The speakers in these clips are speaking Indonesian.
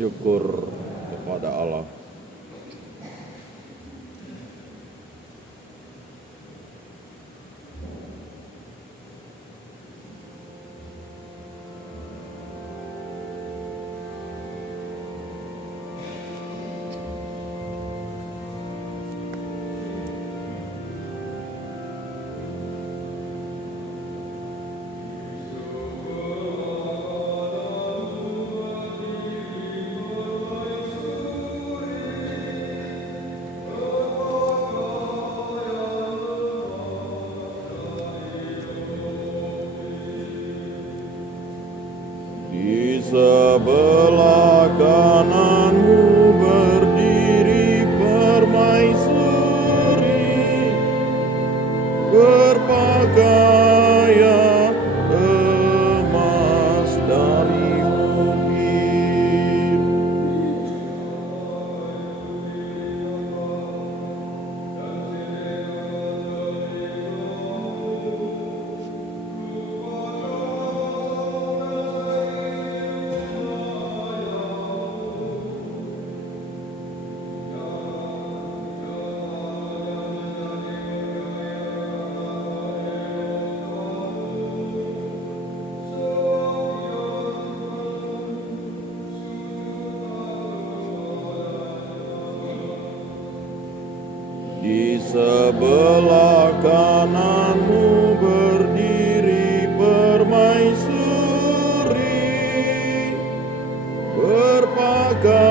Syukur kepada Allah. Di sebelah kananmu berdiri permaisuri berpakaian emas dari Ofir. Di sebelah kananmu berdiri permaisuri berpakaian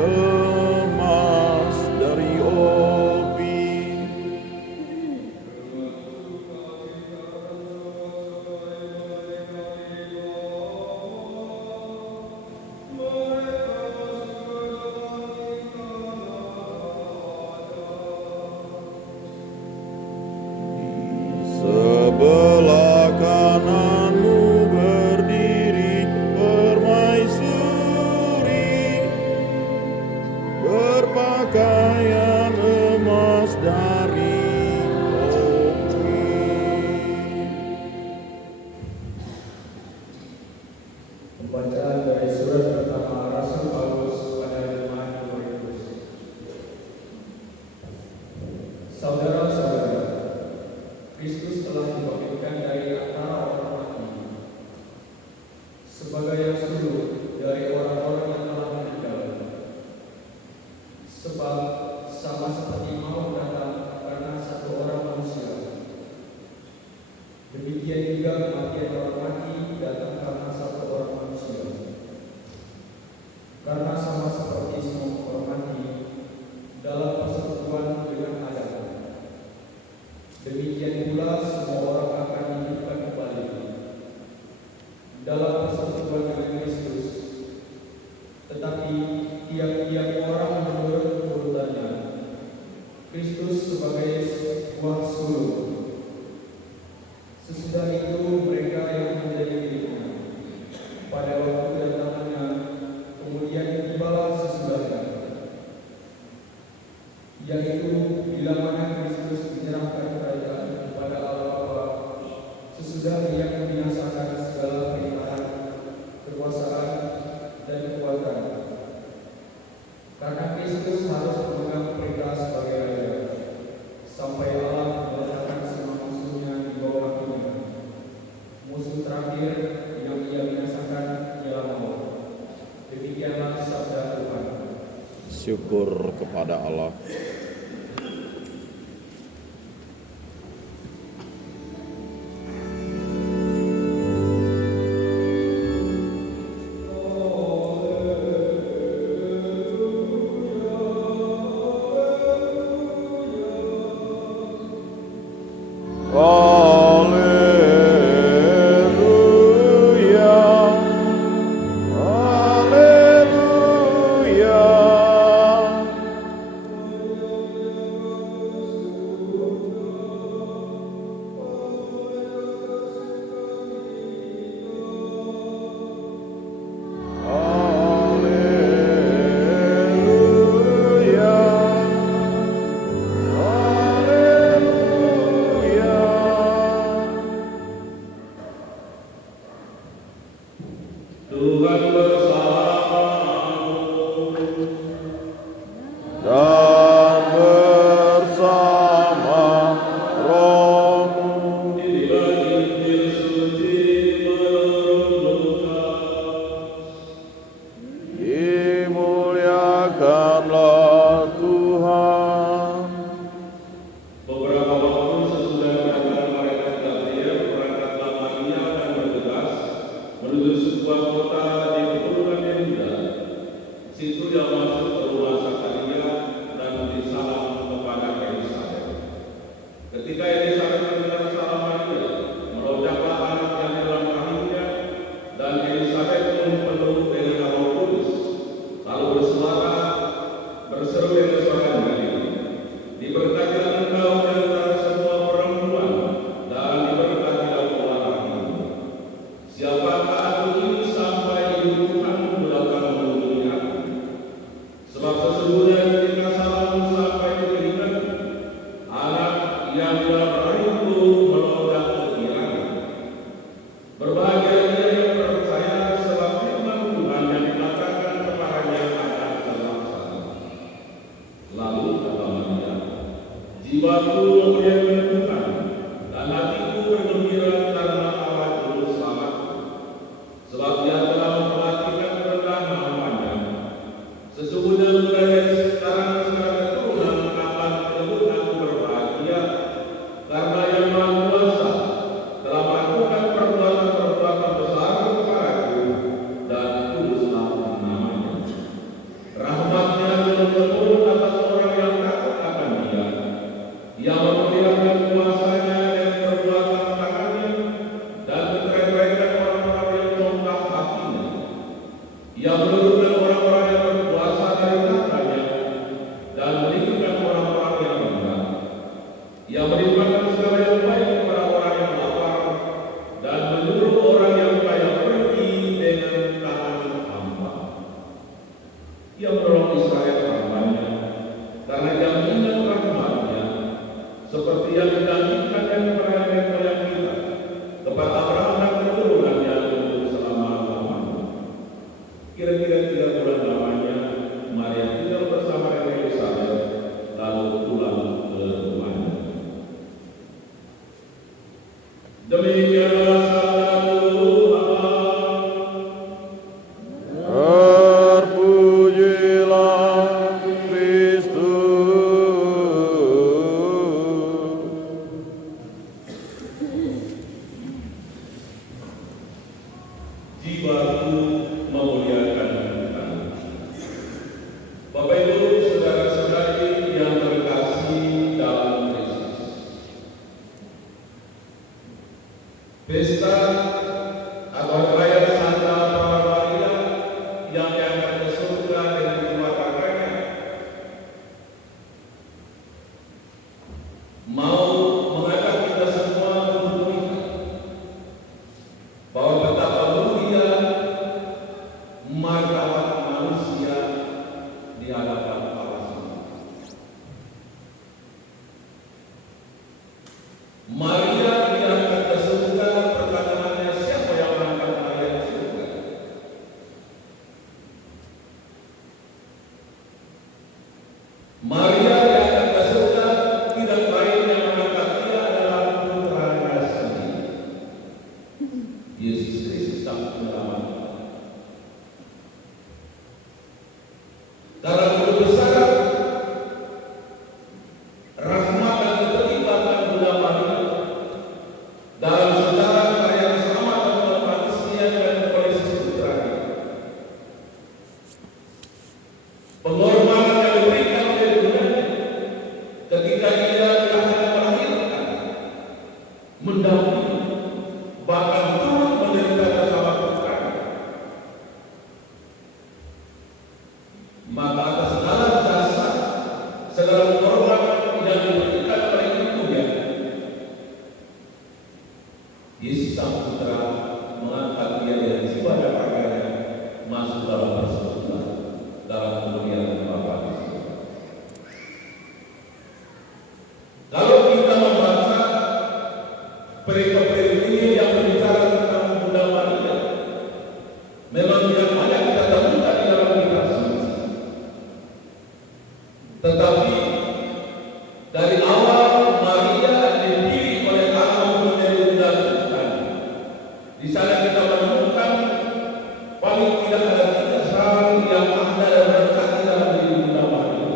emas dari Ofir. Sebelah kananmu berdiri permaisuri yang suluk dari orang-orang yang telah meninggal. Sebab sama seperti maut datang karena satu orang manusia, demikian juga kematian orang mati datang karena satu orang manusia. Karena sama seperti semua orang mati dalam persekutuan dengan Adam, demikian pula semua orang akan dihidupkan kembali dalam persekutuan dengan Kristus. Tetapi tiap-tiap orang menurut urutannya, Kristus sebagai buah sulung, sesudah itu mereka yang menjadi miliknya pada waktu kedatangannya, kemudian tibalah sesudahnya, yaitu bila mana Kristus menyerahkan kerajaan kepada Allah Bapa, sesudah Ia membinasakan segala perintahan, kekuasaan, dan kekuatan. Karena Kristus harus memegang perintah sebagai Raja, sampai Allah meletakkan semua musuhnya di bawah kakinya. Musuh terakhir yang Ia binasakan ialah maut. Demikianlah sabda Tuhan. Syukur kepada Allah. Demikianlah sabda Tuhan. martabat manusia di hadapan Allah Subhanahu. Maria diangkat ke surga, pertanyaannya siapa yang mengangkat Maria ke surga? Maria diangkat ke surga, tidak lain yang mengangkat dia adalah putranya sendiri, Yesus Kristus sang penyelamat. Dalam guru besar rahmat dan keterlibatan Bunda Maria dalam sejarah karya keselamatan umat manusia dan Yesus putranya, pengorbanan yang diberikan oleh Bunda ketika dia akan melahirkan, mendampingi, bahkan turut menderita bersama putranya. Maka atas segala jasa, segala pengorbanan yang diberikan oleh ibunya, Yesus sang putra mengangkat dia dari jiwa dan raganya masuk dalam persekutuan, dalam kemuliaan Bapa di surga. Kalau kita membaca perikop-perikop ini yang berbicara tentang Bunda Maria, memang yang banyak kita temukan di dalam kitab suci. Tetapi dari awal Maria dipilih oleh Allah untuk menjadi Bunda Tuhan. Di sana kita menemukan paling tidak ada 3 hal yang ada dan berkat di dalam diri Bunda Maria.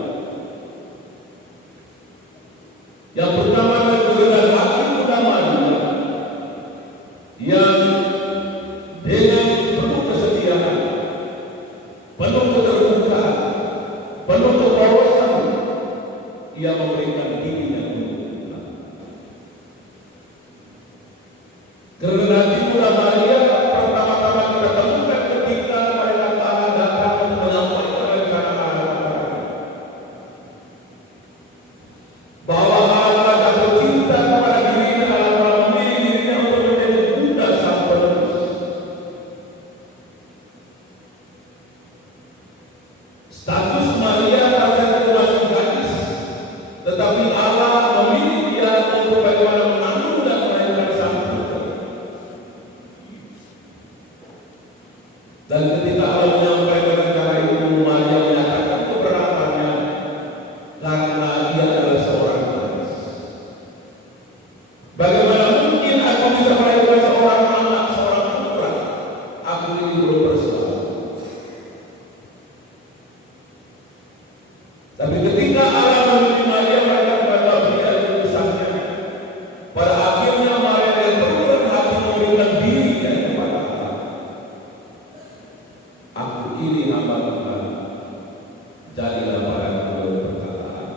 Yang pertama adalah kerendahan hati Bunda Maria yang dengan penuh kesetiaan, penuh keterbukaan, penuh kepolosan, ia memberikan dirinya untuk Tuhan. Kerendahan hati Bunda Maria pertama-tama kita temukan ketika mereka datang untuk menyampaikan rencana Allah bahwa Allah jatuh cinta kepada dirinya, Allah memilih dirinya untuk menjadi bunda sang penebus. Status Maria rasanya masih gadis, tetapi Allah memilih dia untuk bagaimana mengandung dan melahirkan sang putra. Dan ketika Allah menyampaikan rencana itu, Maria menyatakan keberatannya karena dia adalah seorang gadis. Bagaimana mungkin aku bisa melahirkan seorang anak, seorang putra? Aku ini belum bersuara. Tapi ketika Allah memilih Maria melahirkan dia itu besarnya, pada akhirnya Maria yang berulang hati memberikan dirinya kepada Allah. Aku ini hamba Tuhan, jadilah padaku perkataan.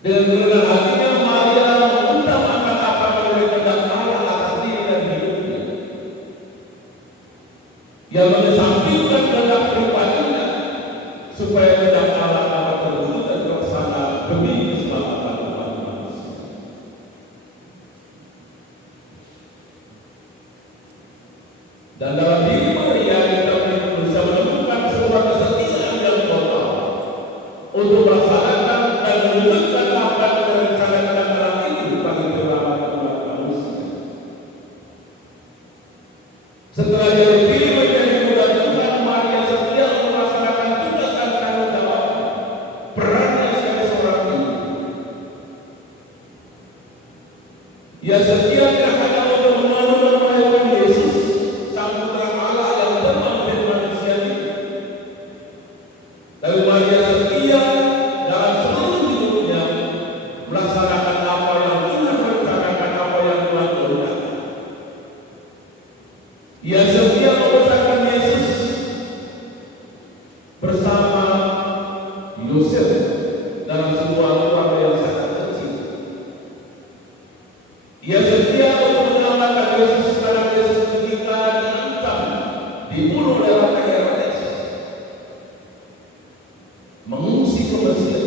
Dengan kerendahan hatinya Maria mengutamakan apa yang menjadi kehendak Allah atas diri dan hidupnya. Yang mengesampingkan kehendak pribadinya supaya kehendak Allah dapat terwujud dan terlaksana demi keselamatan umat manusia. Dan dalam diri Maria kita bisa menemukan sebuah kesetiaan yang total untuk melaksanakan dan mewujudkan apa yang direncanakan dalam itu bagi keselamatan umat manusia. Setelah dia dipilih menjadi Bunda Tuhan, Maria setia melaksanakan tugas dan tanggung jawab perannya sebagai seorang ibu. Ia setia tidak hanya untuk mengandung dan melahirkan Yesus, sang putra Allah yang telah menjadi manusia ini, tapi Maria setia dalam seluruh hidupnya melaksanakan apa yang Tuhan rencanakan, apa yang Tuhan kehendaki. Ia setia membesarkan Yesus bersama Yosef dalam sebuah keluarga yang sangat kecil. Ia setia untuk menyelamatkan Yesus karena Yesus ketika diancam, dibunuh oleh Raja Herodes, mengungsi ke Mesir.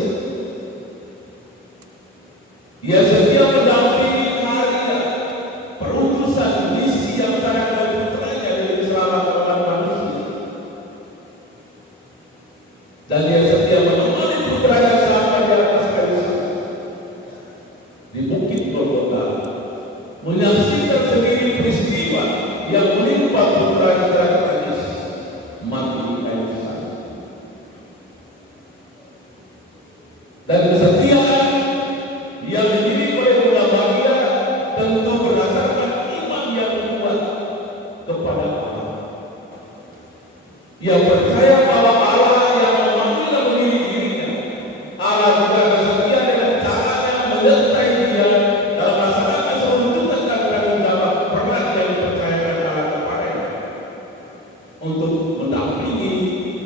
Ia setia mendampingi karya perutusan misi yang sangat berputra yang menimpa putra kita Yesus mati di kayu salib. Dan kesetiaan yang dimiliki oleh Bunda Maria tentu berdasarkan iman yang kuat kepada Allah. Ia percaya bahwa Allah yang memanggil dan memilih dirinya, Allah juga bersedia dengan caranya menyertai dia dalam melaksanakan seluruh tugas dan tanggung jawab peran yang dipercayakan Allah kepadanya untuk mendampingi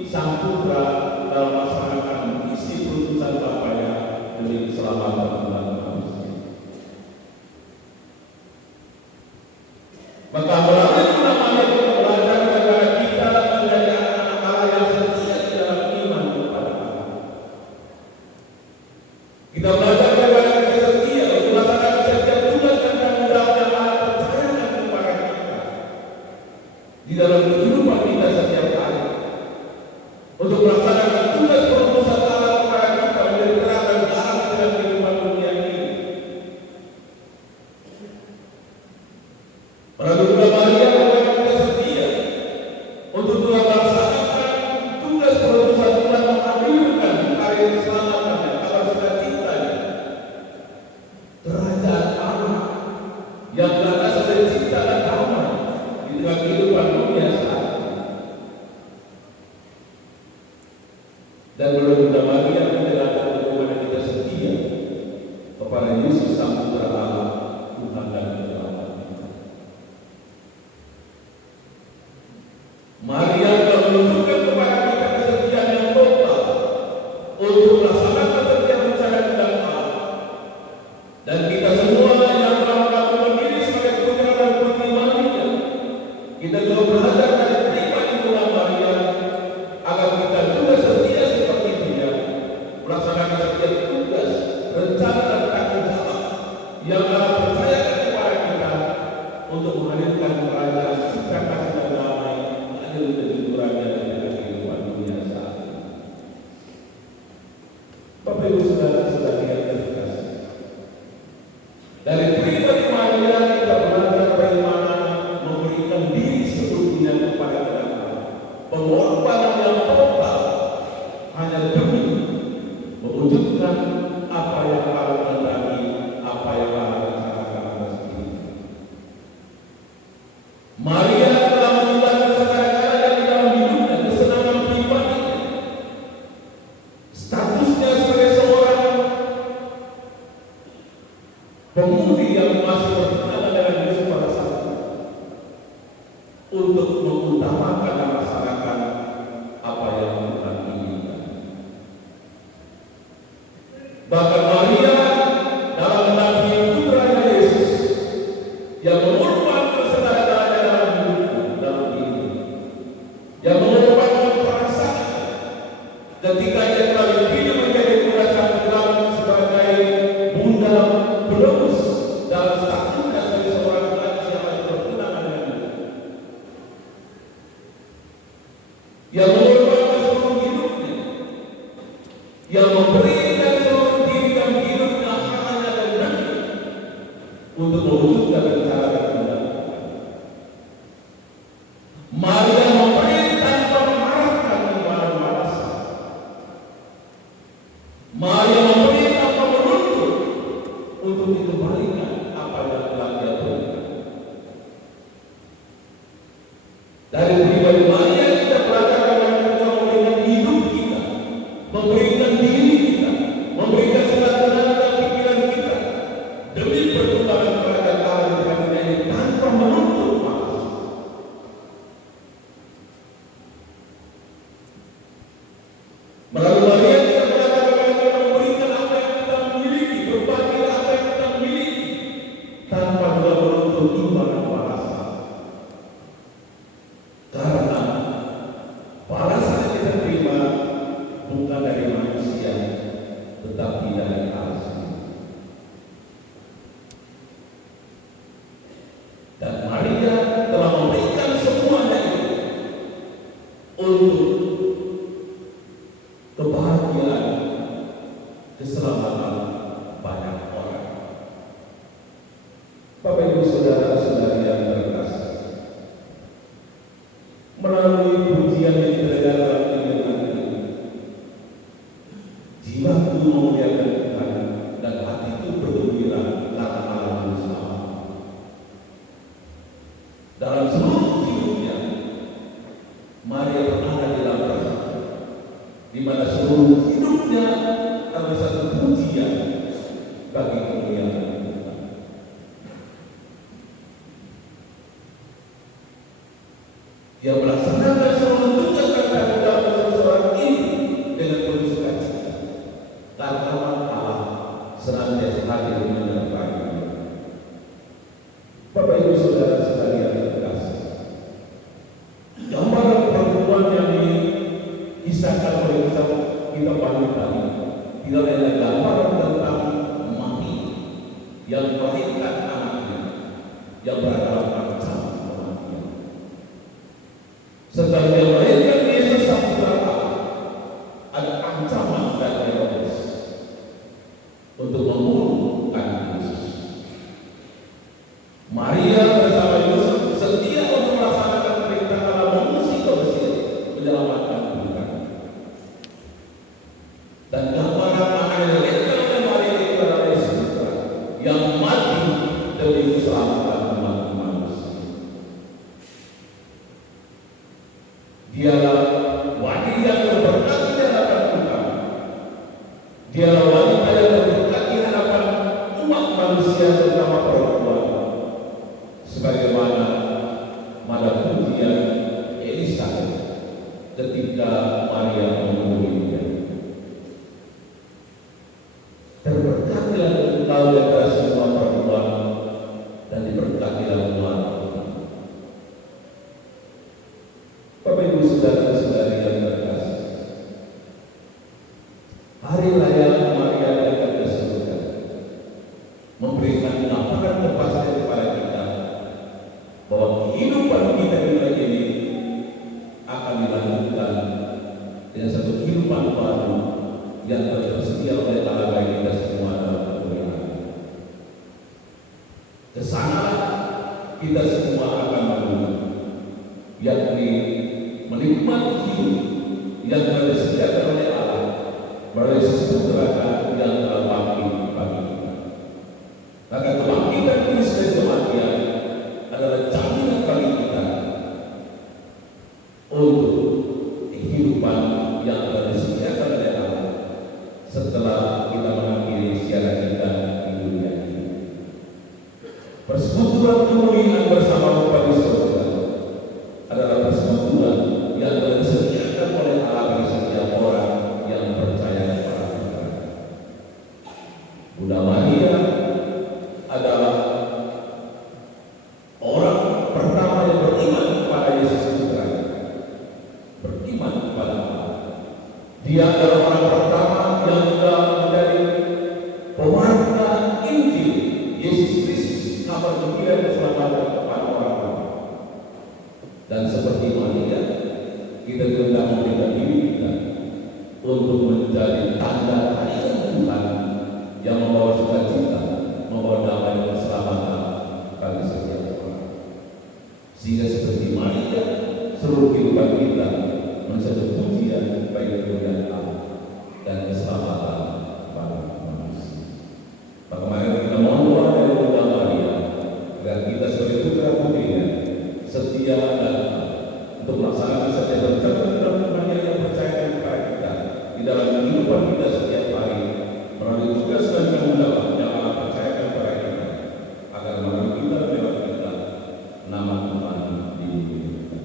sang putra dalam melaksanakan isi putusan Bapaknya demi keselamatan umat manusia. Maka melalui Bunda Maria kita belajar bagaimana kita menjadi anak-anak Allah yang setia di dalam iman kepada Allah. Kita belajar bagaimana kita setia untuk melaksanakan setiap tugas dan tanggung jawab yang Allah percayakan kepada kita di dalam kehidupan kita setiap hari, untuk melaksanakan tugas perutusan Allah kepada kita menjadi terang dan terang di dalam kehidupan dunia ini. Melalui Bunda Maria bagaimana kita setia untuk melaksanakan tugas perutusan Tuhan menghadirkan karya keselamatannya, kabar sukacitanya, kerajaan Allah yang telah sudah cipta dan damai di tengah kehidupan dunia saat ini. Dan melalui Bunda Maria menjelaskan bagaimana kita setia kepada Yesus Sang Putra Allah, Tuhan dan Penyelamat kita. Maria telah menunjukkan kepada kita kesetiaan yang total untuk melaksanakan setiap rencana Tuhan Allah. Dan kita semua yang telah melakukan diri sebagai putra dan putri Maria, kita juga belajar dari pribadi Bunda Maria agar kita juga setia seperti dia, melaksanakan setiap tugas, rencana dan tanggung jawab yang Allah percayakan kepada kita untuk menghadirkan kerajaan cipta kasih dan damai, adil dan kejujurannya di dalam kehidupan dunia saat ini. Bapak Ibu Saudara-saudari yang terkasih, dari pribadi Maria kita belajar bagaimana memberikan diri sepenuhnya kepada Allah, pengorbanan yang total hanya demi mewujudkan apa yang Allah kehendaki, apa yang Allah rencanakan atas dirinya. Maria telah meninggalkan segala-galanya di dalam hidupnya, kesenangan pribadinya, statusnya sebagai seorang pemudi yang masih berkenalan dengan Yesus pada saat itu, untuk mengutamakan dan melaksanakan apa yang Tuhan inginkan. Bahkan Maria dalam mendampingi putranya Yesus yang mengorbankan segala-galanya dalam hidupnya, dalam dirinya, yang mengorbankan perasaan ketika ia telah dipilih menjadi Bunda Sang Penyelamat sebagai Bunda penebus dalam statusnya sebagai seorang gadis yang masih bertunangan dengan dia, yang mengorbankan seluruh hidupnya, yang memberikan seluruh diri dan hidupnya hanya dan demi untuk mewujudkan rencana dan kehendak Tuhan. Maria memberi tanpa mengharapkan imbalan balasan. Maria memberi tanpa menuntut untuk dikembalikan apa yang telah dia berikan. Dari pribadi Maria kita belajar bagaimana kita memberikan hidup kita, memberikan diri kita, memberikan segala tenaga dan pikiran kita demi perkembangan kerajaan Allah di tengah dunia ini tanpa menuntut balas. Melalui Maria kita belajar bagaimana kita memberikan apa yang kita miliki, berbagi apa yang kita miliki tanpa juga menuntut imbalan balasan. Karena melalui pujian yang terdengar dalam lingkungan ini. Jiwaku memuliakan Tuhan dan hatiku bergembira karena Allah bersama. Dalam seluruh hidupnya, Maria berada di dalam Tuhan, di mana seluruh hidupnya adalah satu pujian bagi kemuliaan Tuhan. Dia melaksanakan seluruh tugas dan tanggung jawab seseorang ini dengan penuh sukacita, karena Allah senantiasa hadir menyertai. Bapak Ibu Saudara sekalian terkasih, gambaran perempuan yang dikisahkan oleh kita pagi-pagi tidak ada gambaran tentang mati yang melahirkan anaknya yang berada dalam ancaman kematian. Setelah dia melahirkan Yesus sang putra Allah, ada ancaman dari Herodes untuk membunuh anak Yesus. Maria bersama Yusuf setia untuk melaksanakan perintah Allah mengusir ke Mesir, menyelamatkan bukan. Dan gambaran anak yang dilahirkan oleh Maria itu adalah Yesus yang mati demi keselamatan umat manusia. Dialah wanita yang berberkati di hadapan Tuhan. Dialah wanita yang berberkati di hadapan umat manusia, terutama perempuan. Sebagaimana pada pujian Elisabet ketika Maria menemuinya. Terberkatilah engkau di antara semua perempuan dan diberkatilah umat Tuhan. Bapak Ibu Saudara-saudari yang terkasih, hari raya Maria datang ke surga memberikan gambaran kepastian kepada kita bahwa kehidupan kita di dunia ini akan dilanjutkan dengan satu kehidupan baru yang tersedia oleh Allah bagi kita semua dalam kemuliaan. Kesana kita semua akan menuju, yakni menikmati hidup yang telah disediakan oleh Allah melalui sistem gerakan yang telah bagi kita. Maka kebangkitan Kristus dari kematian adalah jaminan bagi kita untuk kehidupan yang telah disediakan oleh Allah setelah kita mengakhiri siaran kita di dunia ini. Persekutuan kemuliaan bersama Bapa di surga adalah persekutuan yang telah disediakan oleh Allah bagi setiap orang yang percaya kepada Tuhan. Bunda Maria adalah orang pertama yang beriman kepada Yesus Kristus, beriman kepada Allah. Dia adalah orang pertama yang juga menjadi pewarta Injil Yesus Kristus, kabar gembira keselamatan kepada orang-orang. Dan seperti Maria, kita juga memberikan diri kita untuk menjadi tanda kehadiran Tuhan yang membawa sukacita, membawa damai dan keselamatan bagi setiap orang. Sehingga seperti Maria, seluruh kehidupan kita menjadi pujian bagi kemuliaan Allah dan keselamatan bagi manusia. Maka mari kita mohon doa dari Bunda Maria agar kita sebagai putra putrinya setia dan untuk melaksanakan setiap rencana dalam iman yang percaya kepada kita di dalam kehidupan kita setiap hari melalui tugas dan tanggung jawab yang Allah percayakan kepada kita, agar melalui kita lewat kita nama Tuhan dimuliakan.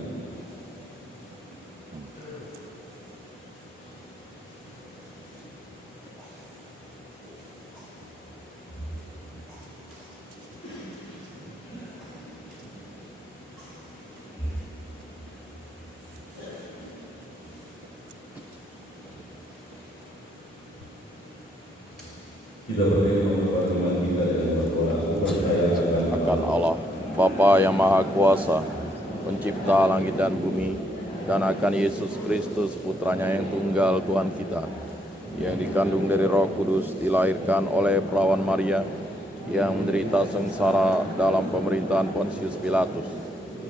Kita berdiri membuka iman kita dan berdoa percaya akan Allah, Bapa yang Maha Kuasa, pencipta langit dan bumi, dan akan Yesus Kristus, putranya yang tunggal Tuhan kita, yang dikandung dari Roh Kudus, dilahirkan oleh perawan Maria, yang menderita sengsara dalam pemerintahan Pontius Pilatus,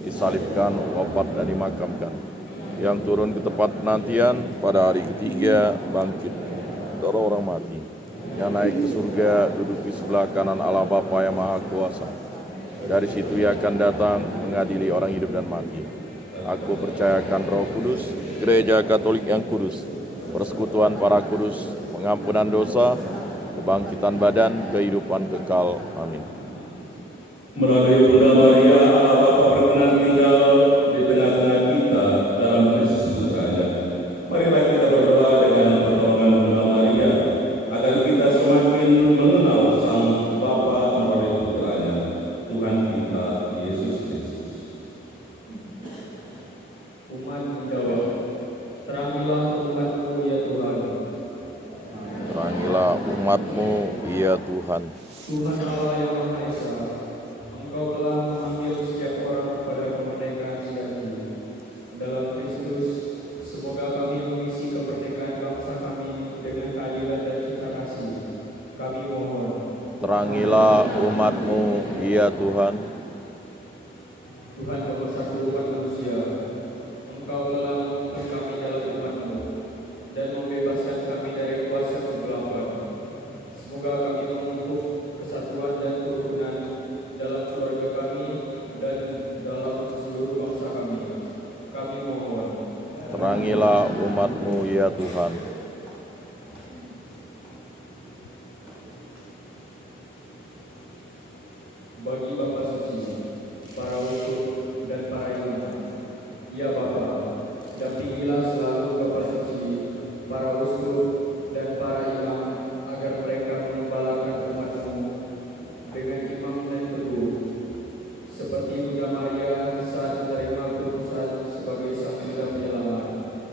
disalibkan, wafat dan dimakamkan, yang turun ke tempat penantian, pada hari ketiga bangkit dari orang mati, yang naik ke surga, duduk di sebelah kanan Allah Bapa yang Maha Kuasa. Dari situ ia akan datang mengadili orang hidup dan mati. Aku percayakan Roh Kudus, Gereja Katolik yang kudus, persekutuan para kudus, pengampunan dosa, kebangkitan badan, kehidupan kekal. Amin. Melalui Bunda Maria, Allah Bapa berkenan tinggal di tengah-tengah kita dalam Kristus berkata. Marilah kita berdoa dengan pertolongan Bunda Maria, agar kita semakin mengenal Sang Bapa melalui putranya, Tuhan kita Yesus Kristus. Umat menjawab, terangilah umatmu ya Tuhan. Terangilah umat-Mu, ya Tuhan. Tuhan Allah yang Maha Esa, Engkau telah memanggil setiap orang pada kemerdekaan sejati. Dalam Kristus, semoga kami mengisi kemerdekaan bangsa kami dengan keadilan dan cinta kasih. Kami mohon. Terangilah umat-Mu, ya Tuhan. Tuhan mempersatukan manusia. Engkau telah menemukan kami dalam umat-Mu dan membebaskan kami dari kuasa kegelapan. Semoga kami menumbuh kesatuan dan kerukunan dalam keluarga kami dan dalam seluruh bangsa kami. Kami mohon. Terangilah umat-Mu, ya Tuhan. Bagi Bapa Suci, para uskup dan para imam, ya Bapa, dampingilah selalu Bapa Suci, para uskup dan para imam, agar mereka mengembalakan umat-Mu dengan imam dan teguh, seperti Bunda Maria saat menerima kudusan sebagai sang Juru Penyelamat.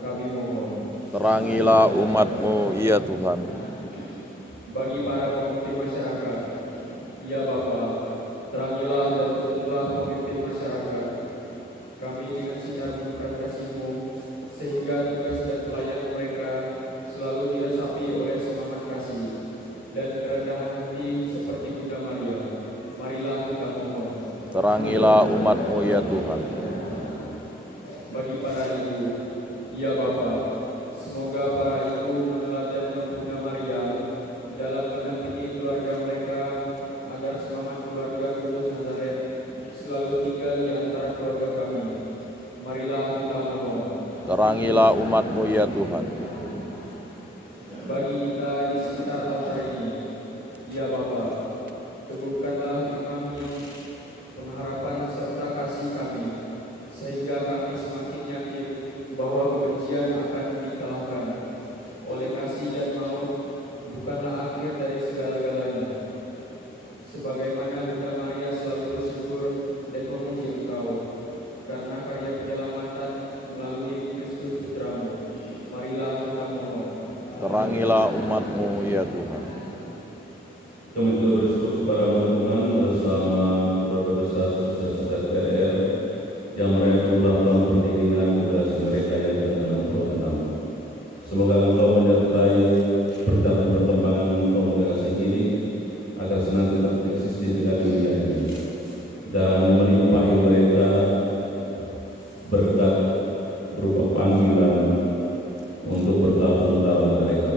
Kami mohon. Terangilah umat-Mu, ya Tuhan. Bagi para pemimpin masyarakat, ya Bapa, terangilah dan tuntunlah pemimpin masyarakat. Kami dengan sinar menyukai kasih-Mu, sehingga tugas dan pelayanan mereka selalu diresapi oleh semangat kasih dan kerendahan hati seperti Bunda Maria. Marilah kita mohon. Terangilah umat-Mu, ya Tuhan. Bagi para ibu, ya Bapa, semoga para ibu meneladani Bunda Maria dalam mendampingi keluarga mereka agar semangat keluarga kudus Nazaret selalu tinggal di antara keluarga kami. Marilah kita mohon. Terangilah umat-Mu, ya Tuhan. Bagi kita di sekitar bangsa ini, ya Bapa, teguhkanlah kami pengharapan serta kasih kami, sehingga kami semakin yakin bahwa kebencian akan dikalahkan oleh kasih dan maut bukanlah akhir dari segala-galanya. Sebagaimana Bunda Maria selalu bersyukur dan memuji Engkau karena karya penyelamatan melalui Kristus Putra-Mu. Marilah kita mohon. Terangilah umat-Mu, ya Tuhan. Kami juga bersyukur kepada Tuhan bersama beberapa besar sesat DPR yang mereka telah pendirian tugas mereka yang dalam program. Semoga Engkau menyertai berkat perkembangan komunikasi ini agar senantiasa eksis di dunia ini dan melimpahi mereka berkat berupa panggilan untuk bergabung dalam mereka.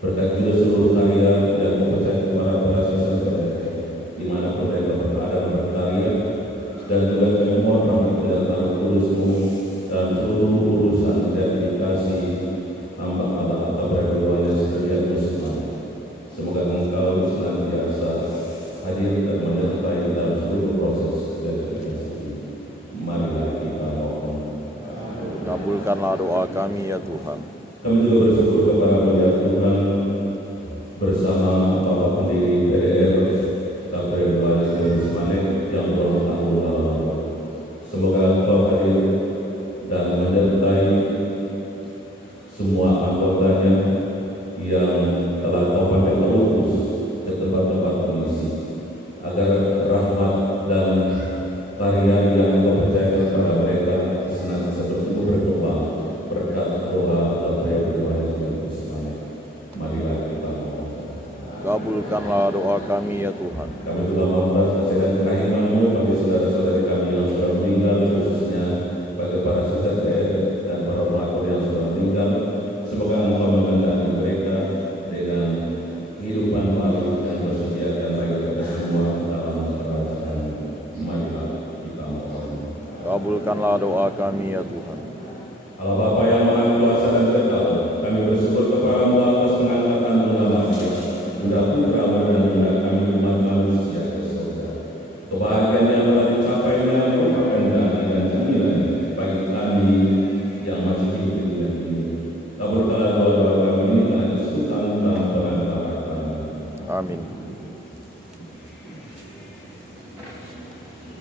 Berkat juga seluruh karya dan kepercayaan para penasihat mereka, di mana mereka berada berkarya dan juga kami mohon kedatangan Kudus-Mu dan seluruh urusan dan dikasih hamba Allah kepada setiap Muslim. Semoga Engkau senantiasa hadir dan menyertai dalam seluruh proses dan marilah kita mohon. Kabulkanlah doa kami, ya Tuhan. Kami juga bersyukur kepada Tuhan bersama para pendiri PDR Gabriel Baris Manek yang berlaku. Semoga Engkau hadir dan menyertai semua anggotanya yang telah Kau pakai utus ke tempat-tempat misi, agar rahmat dan karya yang Kau percayakan kepada mereka senantiasa berkembang berkat doa Gabriel Baris Manek. Marilah kita mohon. Kabulkanlah doa kami, ya Tuhan. Kami juga mohon kasih dan kerahiman-Mu bagi saudara-saudari kami yang sudah meninggal kabulkanlah doa kami ya Tuhan. Allah Bapa yang Maha Kuasa dan